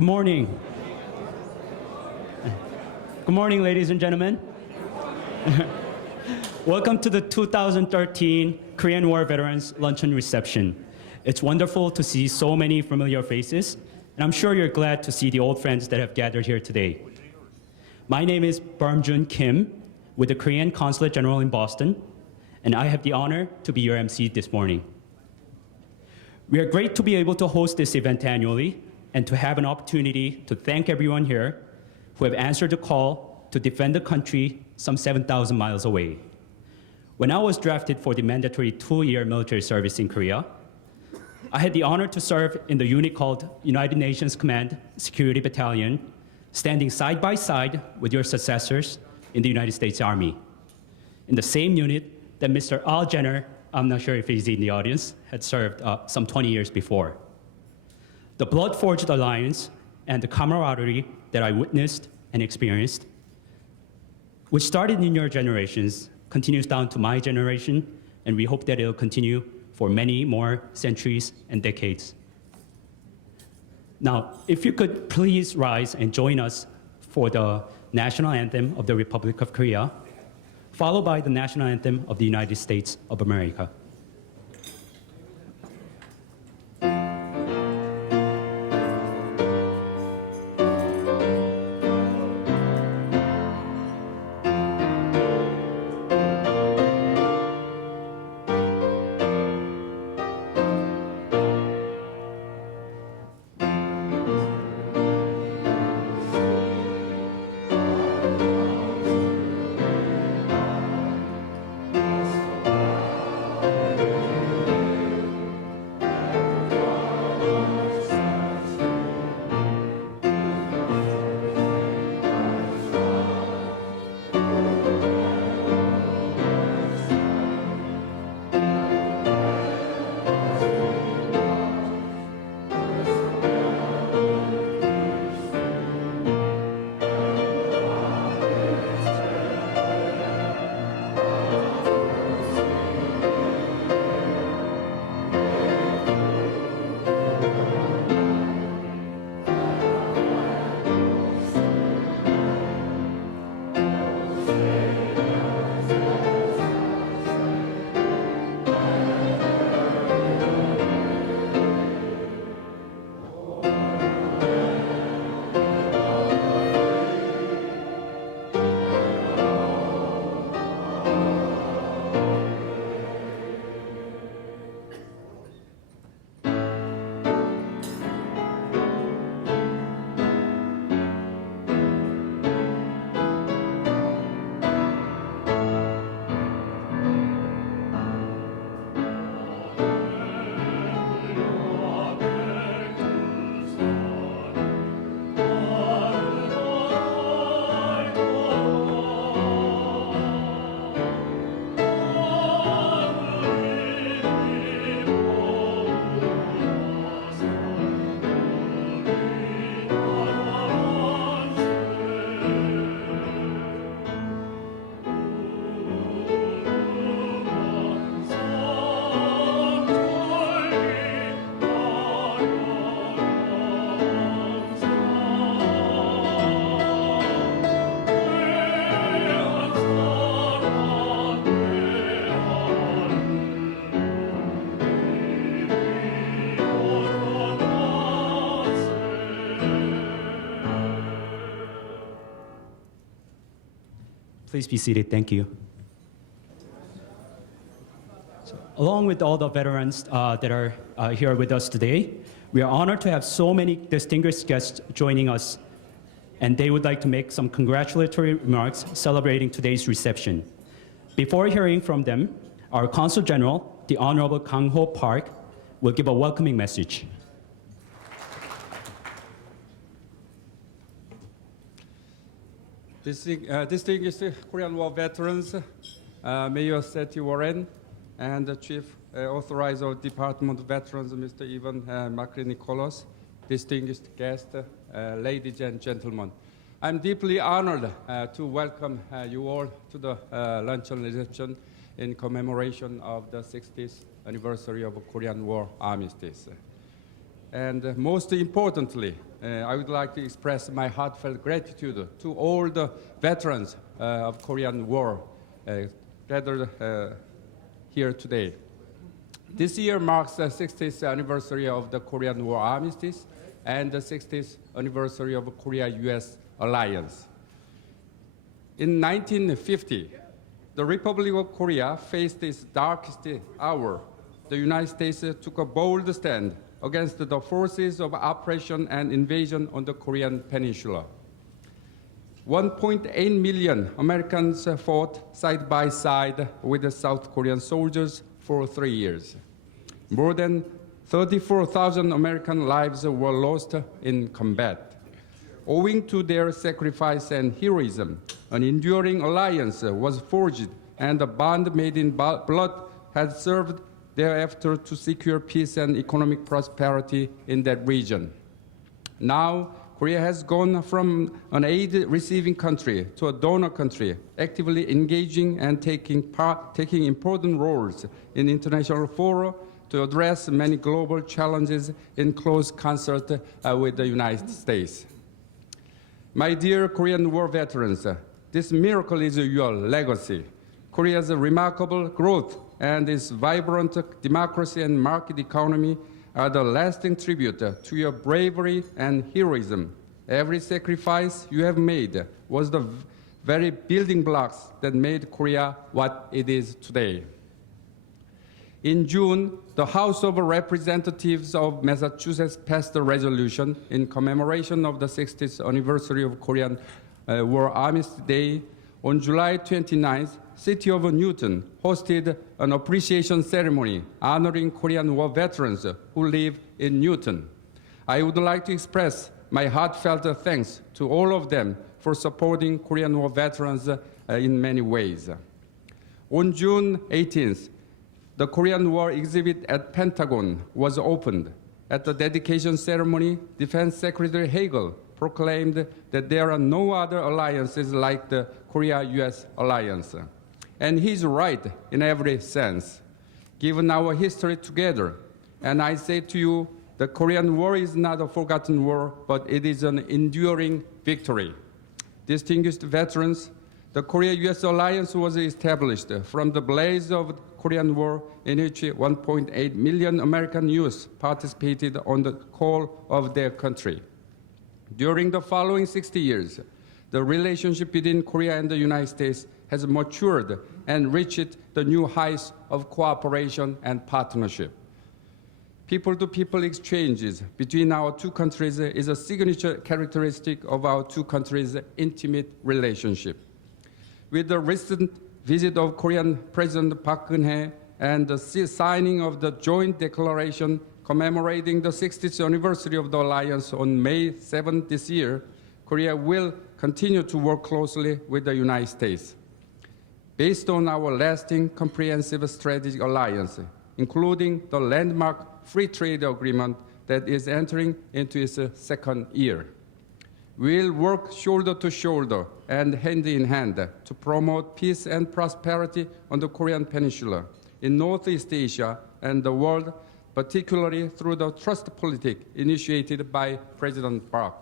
Good morning. Good morning, ladies and gentlemen. Welcome to the 2013 Korean War Veterans Luncheon Reception. It's wonderful to see so many familiar faces, and I'm sure you're glad to see the old friends that have gathered here today. My name is Barmjun Kim with the Korean Consul General in Boston, and I have the honor to be your MC this morning. We are great to be able to host this event annually and to have an opportunity to thank everyone here who have answered the call to defend the country some 7,000 miles away. When I was drafted for the mandatory 2-year military service in Korea, I had the honor to serve in the unit called United Nations Command Security Battalion, standing side by side with your successors in the United States Army. In the same unit that Mr. Al Jenner, I'm not sure if he's in the audience, had served some 20 years before. The blood-forged alliance and the camaraderie that I witnessed and experienced, which started in your generations, continues down to my generation, and we hope that it'll continue for many more centuries and decades. Now, if you could please rise and join us for the national anthem of the Republic of Korea, followed by the national anthem of the United States of America. Please be seated. Thank you. So, along with all the veterans that are here with us today, we are honored to have so many distinguished guests joining us, and they would like to make some congratulatory remarks celebrating today's reception. Before hearing from them, our Consul General, the Honorable Kang-ho Park, will give a welcoming message. Distinguished Korean War veterans, Mayor Seti Warren, and the Chief Authorizer of Department of Veterans, Mr. Ivan Makri-Nicholas, distinguished guests, ladies and gentlemen. I'm deeply honored to welcome you all to the luncheon reception in commemoration of the 60th anniversary of Korean War armistice. And most importantly, I would like to express my heartfelt gratitude to all the veterans of Korean War gathered here today. This year marks the 60th anniversary of the Korean War armistice and the 60th anniversary of Korea-US alliance. In 1950, the Republic of Korea faced its darkest hour. The United States took a bold stand against the forces of oppression and invasion on the Korean Peninsula. 1.8 million Americans fought side by side with the South Korean soldiers for 3 years. More than 34,000 American lives were lost in combat. Owing to their sacrifice and heroism, an enduring alliance was forged, and a bond made in blood has served thereafter to secure peace and economic prosperity in that region. Now, Korea has gone from an aid-receiving country to a donor country, actively engaging and taking important roles in international fora to address many global challenges in close concert with the United States. My dear Korean War veterans, this miracle is your legacy. Korea's remarkable growth and its vibrant democracy and market economy are the lasting tribute to your bravery and heroism. Every sacrifice you have made was the very building blocks that made Korea what it is today. In June, the House of Representatives of Massachusetts passed a resolution in commemoration of the 60th anniversary of Korean War Armistice Day. On July 29th, City of Newton hosted an appreciation ceremony honoring Korean War veterans who live in Newton. I would like to express my heartfelt thanks to all of them for supporting Korean War veterans in many ways. On June 18th, the Korean War exhibit at Pentagon was opened. At the dedication ceremony, Defense Secretary Hagel proclaimed that there are no other alliances like the Korea-US alliance. And he's right in every sense, given our history together. And I say to you, the Korean War is not a forgotten war, but it is an enduring victory. Distinguished veterans, the Korea-US alliance was established from the blaze of the Korean War, in which 1.8 million American youth participated on the call of their country. During the following 60 years, the relationship between Korea and the United States has matured and reached the new heights of cooperation and partnership. People-to-people exchanges between our two countries is a signature characteristic of our two countries' intimate relationship. With the recent visit of Korean President Park Geun-hye and the signing of the joint declaration commemorating the 60th anniversary of the alliance on May 7 this year, Korea will continue to work closely with the United States. Based on our lasting comprehensive strategic alliance, including the landmark free trade agreement that is entering into its second year. We'll work shoulder to shoulder and hand in hand to promote peace and prosperity on the Korean Peninsula, in Northeast Asia and the world, particularly through the trust politic initiated by President Park.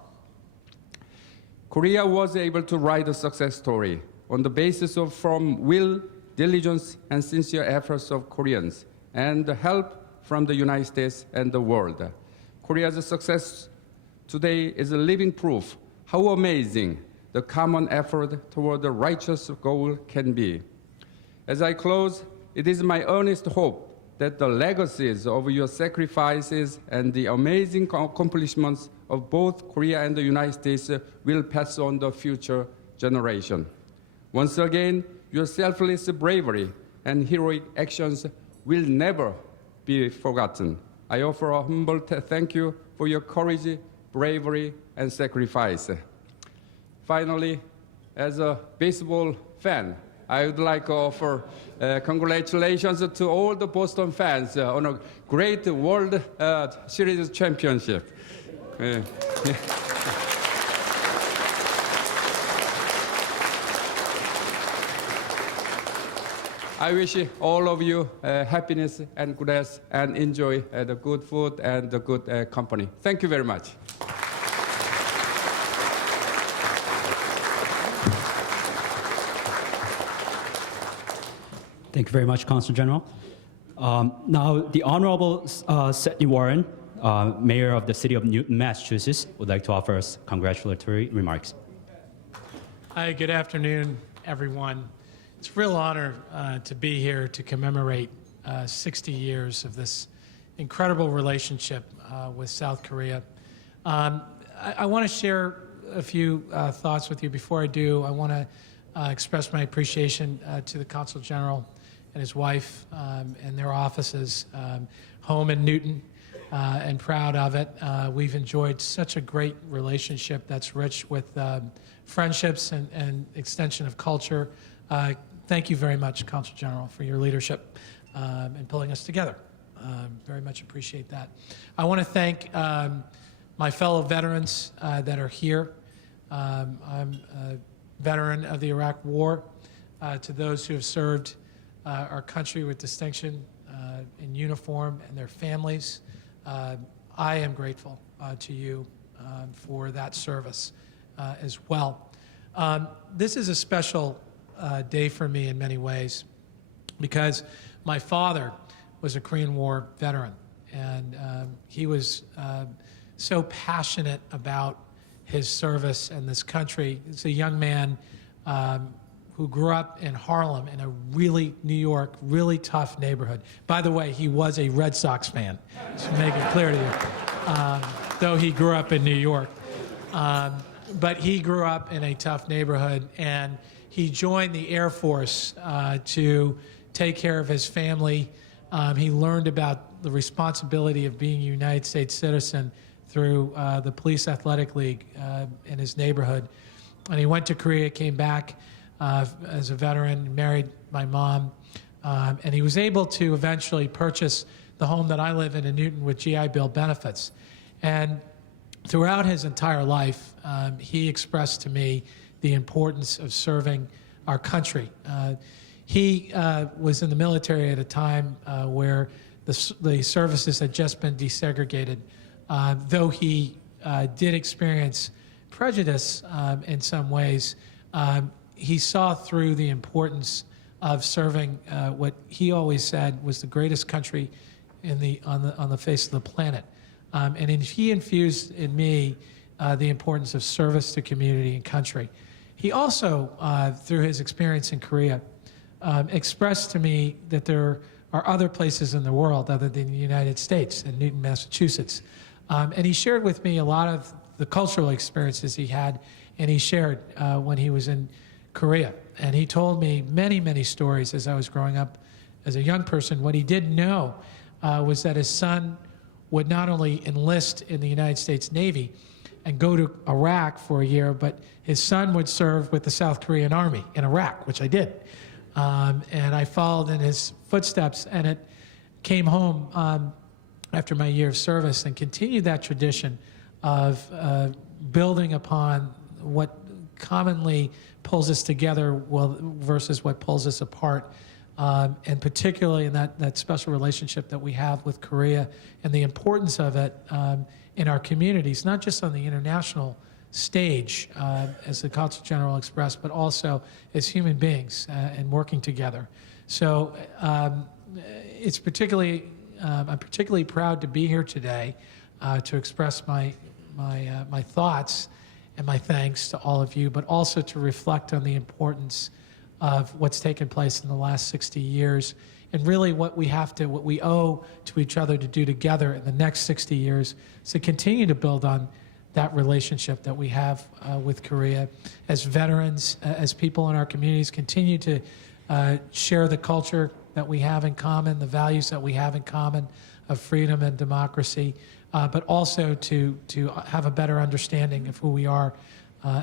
Korea was able to write a success story on the basis of firm will, diligence, and sincere efforts of Koreans, and the help from the United States and the world. Korea's success today is a living proof how amazing the common effort toward the righteous goal can be. As I close, it is my earnest hope that the legacies of your sacrifices and the amazing accomplishments of both Korea and the United States will pass on the future generation. Once again, your selfless bravery and heroic actions will never be forgotten. I offer a humble thank you for your courage, bravery, and sacrifice. Finally, as a baseball fan, I would like to offer congratulations to all the Boston fans on a great World Series championship. I wish all of you happiness and good health and enjoy the good food and the good company. Thank you very much. Thank you very much, Consul General. Now, the Honorable Sydney Warren, Mayor of the City of Newton, Massachusetts, would like to offer us congratulatory remarks. Hi, good afternoon, everyone. It's a real honor to be here to commemorate 60 years of this incredible relationship with South Korea. I want to share a few thoughts with you. Before I do, I want to express my appreciation to the Consul General and his wife and their offices, home in Newton, and proud of it. We've enjoyed such a great relationship that's rich with friendships and extension of culture. Thank you very much, Consul General, for your leadership and pulling us together. Very much appreciate that. I want to thank my fellow veterans that are here. I'm a veteran of the Iraq War. To those who have served our country with distinction in uniform and their families, I am grateful to you for that service as well. This is a special day for me in many ways because my father was a Korean War veteran, and he was so passionate about his service and this country. He's a young man who grew up in Harlem in a really, New York, really tough neighborhood. By the way, he was a Red Sox fan, to make it clear to you, though he grew up in New York. But he grew up in a tough neighborhood, and he joined the Air Force to take care of his family. He learned about the responsibility of being a United States citizen through the Police Athletic League in his neighborhood. And he went to Korea, came back as a veteran, married my mom, and he was able to eventually purchase the home that I live in Newton with GI Bill benefits. And throughout his entire life, he expressed to me the importance of serving our country. He was in the military at a time where the services had just been desegregated. Though he did experience prejudice in some ways, he saw through the importance of serving what he always said was the greatest country on the face of the planet. And he infused in me the importance of service to community and country. He also, through his experience in Korea, expressed to me that there are other places in the world other than the United States and Newton, Massachusetts. And he shared with me a lot of the cultural experiences he had, and he shared when he was in Korea. And he told me many, many stories as I was growing up as a young person. What he didn't know was that his son would not only enlist in the United States Navy and go to Iraq for a year, but his son would serve with the South Korean Army in Iraq, which I did. And I followed in his footsteps, and it came home after my year of service and continued that tradition of building upon what commonly pulls us together versus what pulls us apart. And particularly in that special relationship that we have with Korea and the importance of it in our communities, not just on the international stage, as the Consul General expressed, but also as human beings and working together. So it's particularly, I'm particularly proud to be here today to express my thoughts and my thanks to all of you, but also to reflect on the importance of what's taken place in the last 60 years and really what we owe to each other to do together in the next 60 years is to continue to build on that relationship that we have with Korea as veterans, as people in our communities continue to share the culture that we have in common, the values that we have in common of freedom and democracy, but also to have a better understanding of who we are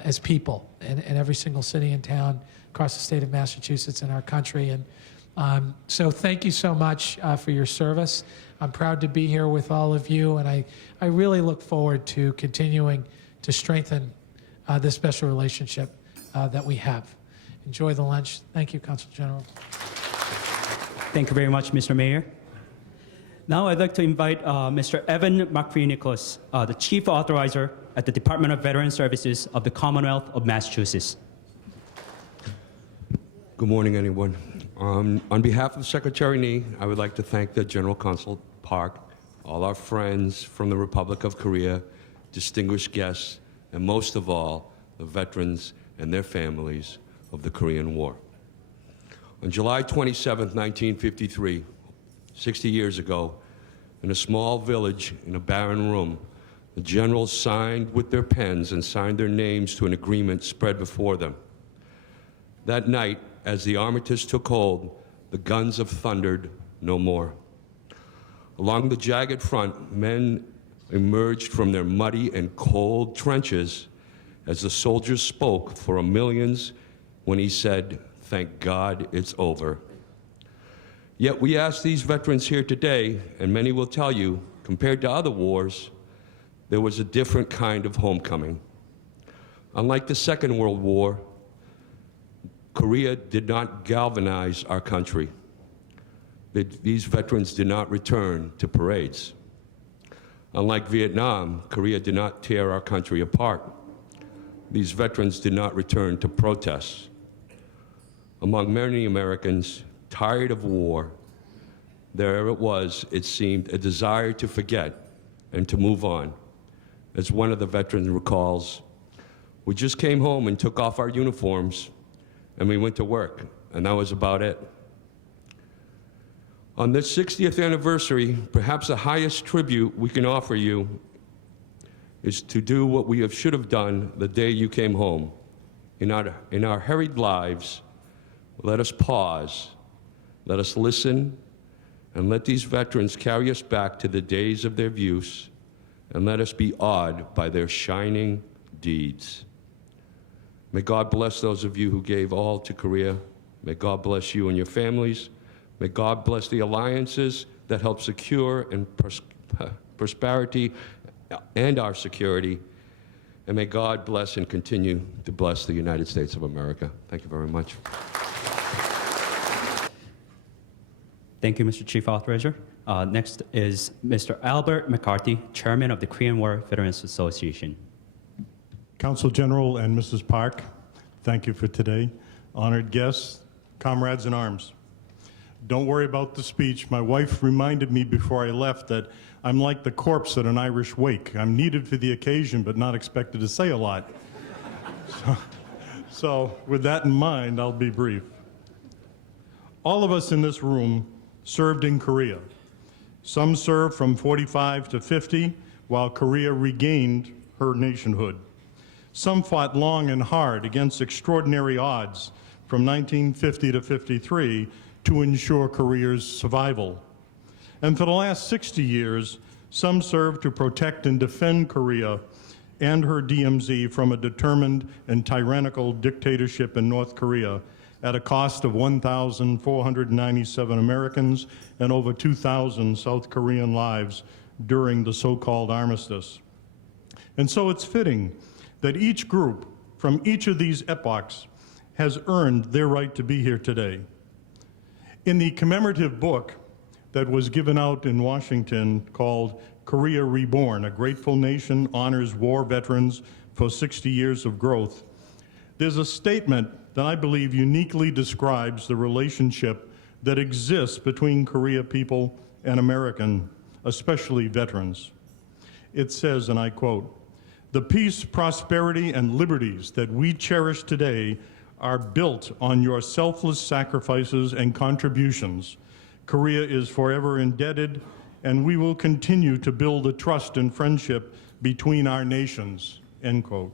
as people in every single city and town across the state of Massachusetts and our country. And so thank you so much for your service. I'm proud to be here with all of you, and I really look forward to continuing to strengthen this special relationship that we have. Enjoy the lunch. Thank you, Consul General. Thank you very much, Mr. Mayor. Now I'd like to invite Mr. Evan McCree-Nicholas, the Chief Authorizer at the Department of Veteran Services of the Commonwealth of Massachusetts. Good morning, everyone. On behalf of Secretary Nee, I would like to thank the General Consul Park, all our friends from the Republic of Korea, distinguished guests, and most of all, the veterans and their families of the Korean War. On July 27, 1953, 60 years ago, in a small village in a barren room, the generals signed with their pens and signed their names to an agreement spread before them. That night, as the armistice took hold, the guns have thundered no more. Along the jagged front, men emerged from their muddy and cold trenches as the soldiers spoke for millions when he said, "Thank God it's over." Yet we ask these veterans here today, and many will tell you, compared to other wars, there was a different kind of homecoming. Unlike the Second World War, Korea did not galvanize our country. These veterans did not return to parades. Unlike Vietnam, Korea did not tear our country apart. These veterans did not return to protests. Among many Americans tired of war, there it was, it seemed, a desire to forget and to move on. As one of the veterans recalls, "We just came home and took off our uniforms and we went to work, and that was about it." On this 60th anniversary, perhaps the highest tribute we can offer you is to do what we should have done the day you came home. In our hurried lives, let us pause, let us listen, and let these veterans carry us back to the days of their youth, and let us be awed by their shining deeds. May God bless those of you who gave all to Korea. May God bless you and your families. May God bless the alliances that help secure and prosperity and our security. And may God bless and continue to bless the United States of America. Thank you very much. Thank you, Mr. Chief Authorizer. Next is Mr. Albert McCarthy, Chairman of the Korean War Veterans Association. Consul General and Mrs. Park, thank you for today. Honored guests, comrades in arms. Don't worry about the speech. My wife reminded me before I left that I'm like the corpse at an Irish wake. I'm needed for the occasion, but not expected to say a lot. So with that in mind, I'll be brief. All of us in this room served in Korea. Some served from 45 to 50, while Korea regained her nationhood. Some fought long and hard against extraordinary odds from 1950 to 53 to ensure Korea's survival. And for the last 60 years, some served to protect and defend Korea and her DMZ from a determined and tyrannical dictatorship in North Korea at a cost of 1,497 Americans and over 2,000 South Korean lives during the so-called armistice. And so it's fitting that each group from each of these epochs has earned their right to be here today. In the commemorative book that was given out in Washington called Korea Reborn, A Grateful Nation Honors War Veterans for 60 Years of Growth, there's a statement that I believe uniquely describes the relationship that exists between Korea people and American, especially veterans. It says, and I quote, "The peace, prosperity, and liberties that we cherish today are built on your selfless sacrifices and contributions. Korea is forever indebted, and we will continue to build a trust and friendship between our nations," end quote.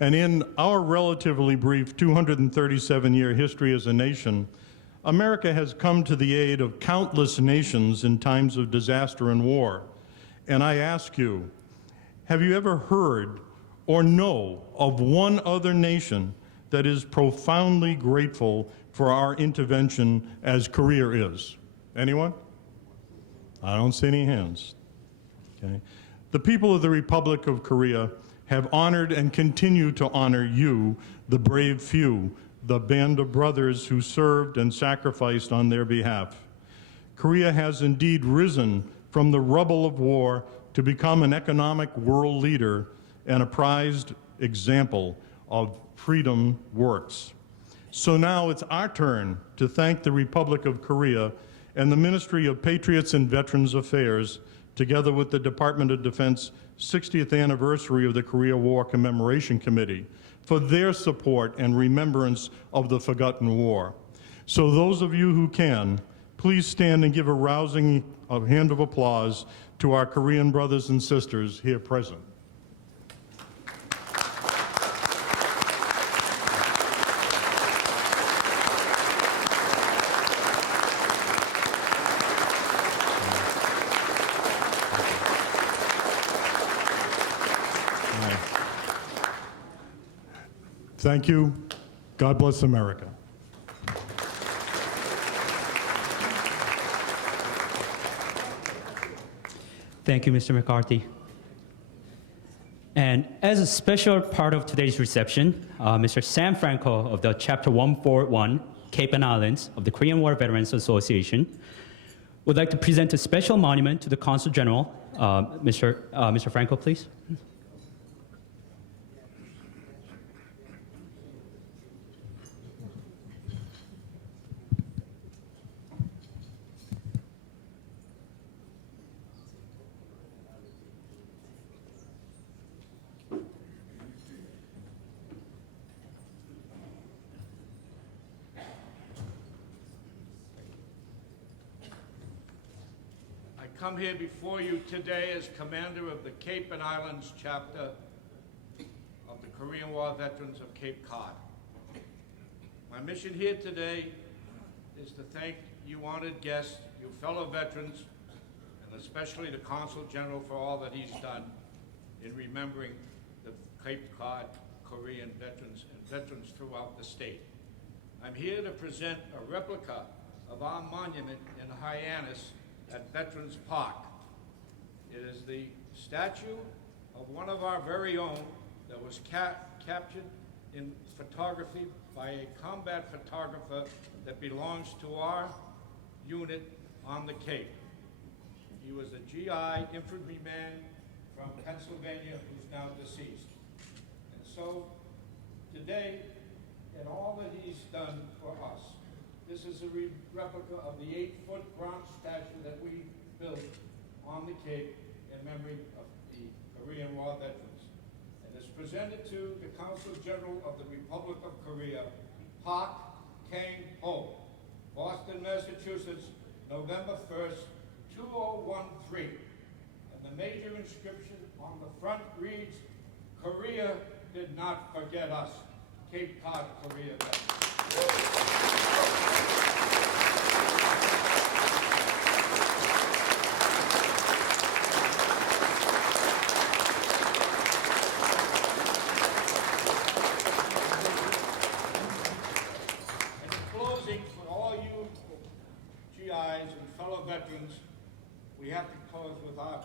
And in our relatively brief 237-year history as a nation, America has come to the aid of countless nations in times of disaster and war. And I ask you, have you ever heard or know of one other nation that is profoundly grateful for our intervention as Korea is? Anyone? I don't see any hands. Okay. The people of the Republic of Korea have honored and continue to honor you, the brave few, the band of brothers who served and sacrificed on their behalf. Korea has indeed risen from the rubble of war to become an economic world leader and a prized example of freedom works. So now it's our turn to thank the Republic of Korea and the Ministry of Patriots and Veterans Affairs, together with the Department of Defense 60th anniversary of the Korea War Commemoration Committee, for their support and remembrance of the forgotten war. So those of you who can, please stand and give a rousing hand of applause to our Korean brothers and sisters here present. Thank you. God bless America. Thank you, Mr. McCarthy. And as a special part of today's reception, Mr. Sam Franco of the Chapter 141, Cape and Islands of the Korean War Veterans Association would like to present a special monument to the Consul General. Mr. Franco, please. I come here before you today as commander of the Cape and Islands chapter of the Korean War Veterans of Cape Cod. My mission here today is to thank you honored guests, you fellow veterans, and especially the Consul General for all that he's done in remembering the Cape Cod Korean veterans and veterans throughout the state. I'm here to present a replica of our monument in Hyannis at Veterans Park. It is the statue of one of our very own that was captured in photography by a combat photographer that belongs to our unit on the Cape. He was a GI infantryman from Pennsylvania who's now deceased. And so today, in all that he's done for us, this is a replica of the 8-foot bronze statue that we built on the Cape in memory of the Korean War veterans. And it's presented to the Consul General of the Republic of Korea, Park Kang-ho, Boston, Massachusetts, November 1st, 2013. And the major inscription on the front reads, "Korea did not forget us." Cape Cod, Korea veterans. We have to close with our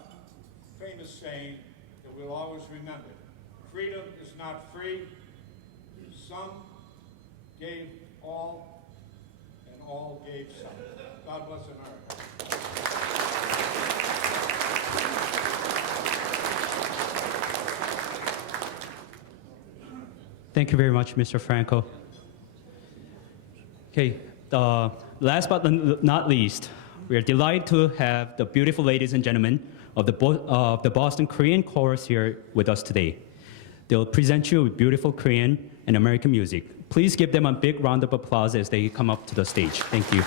famous saying that we'll always remember. Freedom is not free. Some gave all, and all gave some. God bless America. Thank you very much, Mr. Franco. Okay, last but not least, we are delighted to have the beautiful ladies and gentlemen of the Boston Korean Chorus here with us today. They'll present you with beautiful Korean and American music. Please give them a big round of applause as they come up to the stage. Thank you.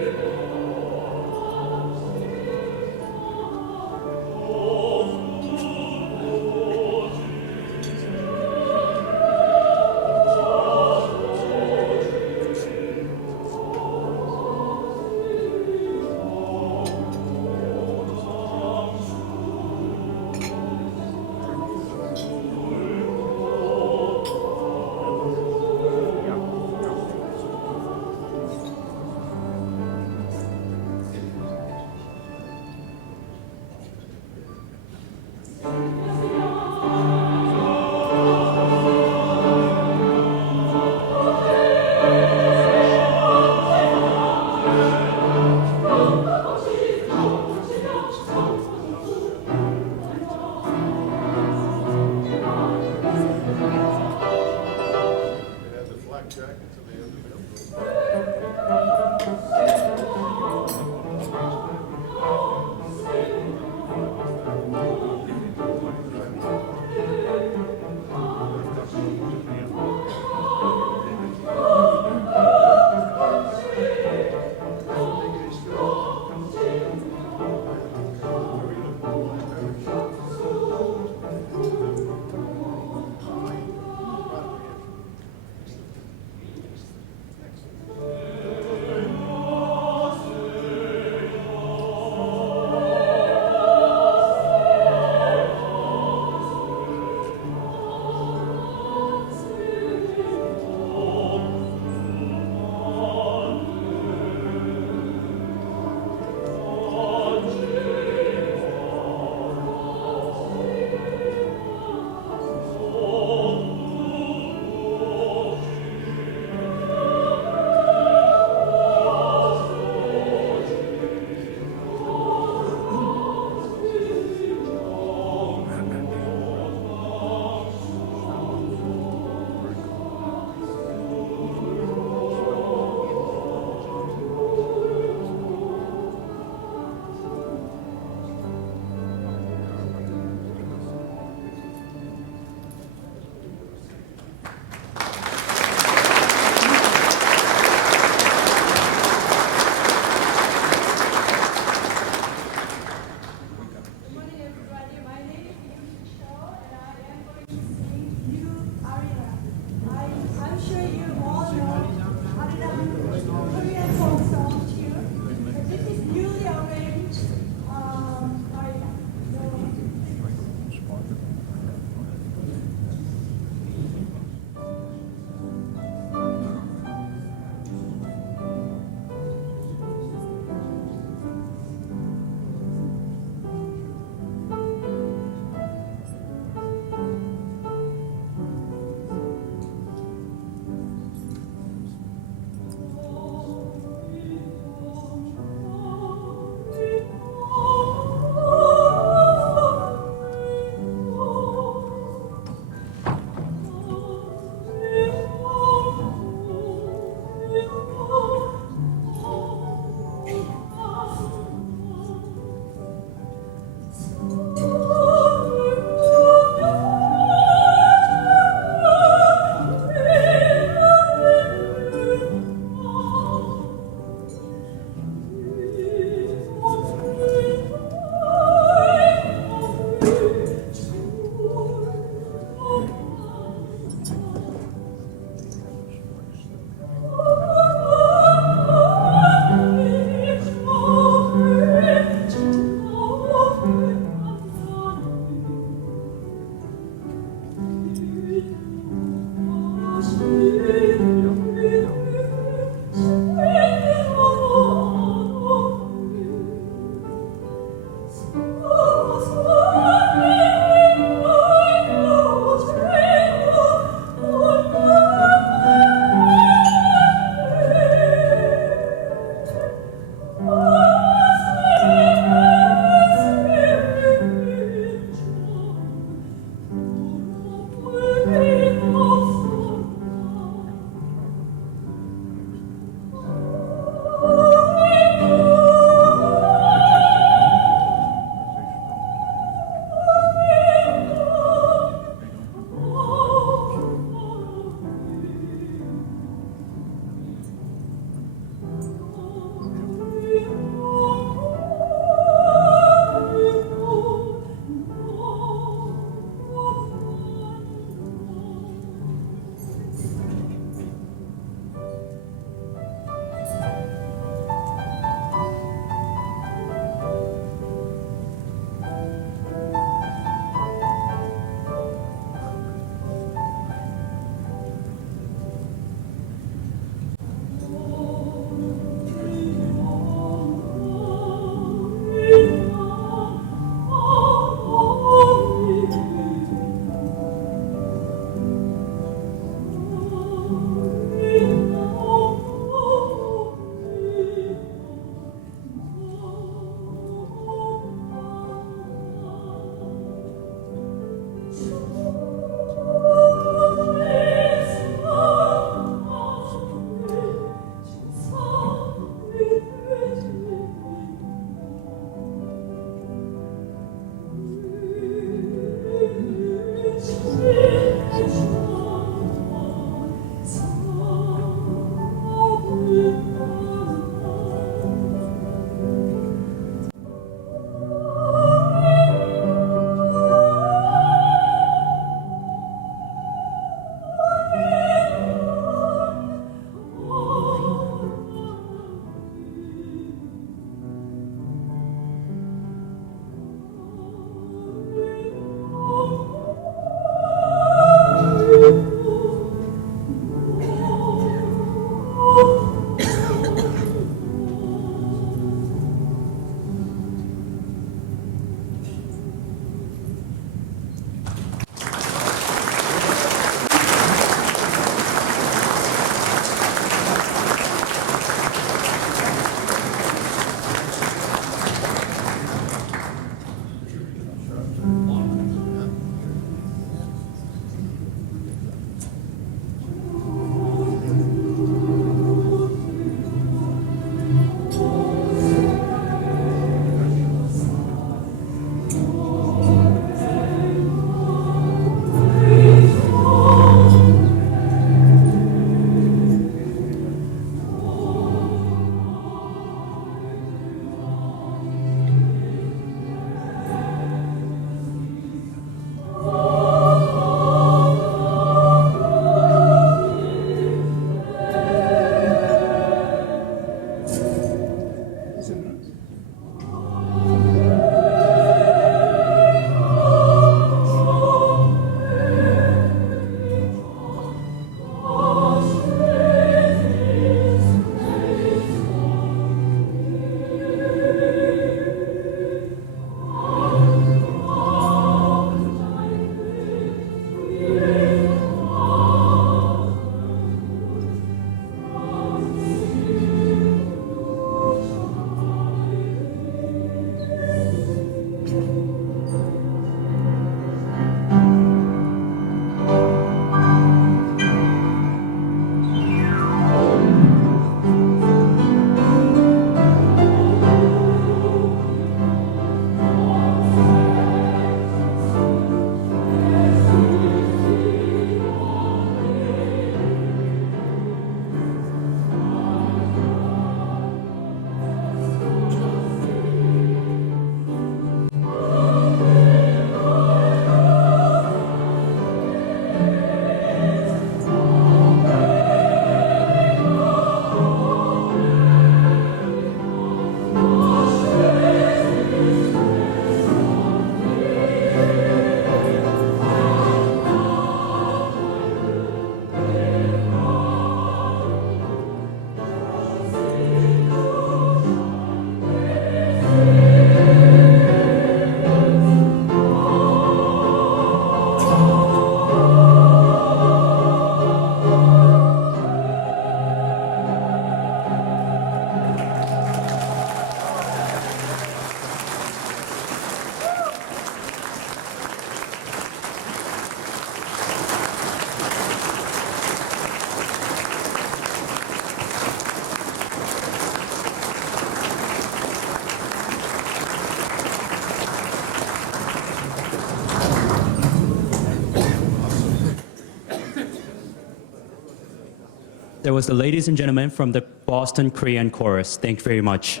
That was the ladies and gentlemen from the Boston Korean Chorus. Thank you very much.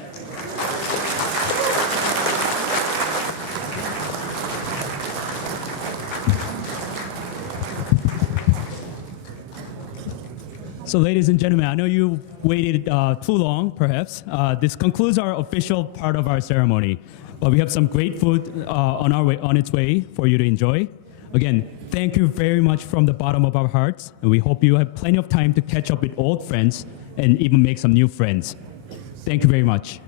So ladies and gentlemen, I know you waited too long, perhaps. This concludes our official part of our ceremony. But we have some great food on its way for you to enjoy. Again, thank you very much from the bottom of our hearts, and we hope you have plenty of time to catch up with old friends and even make some new friends. Thank you very much.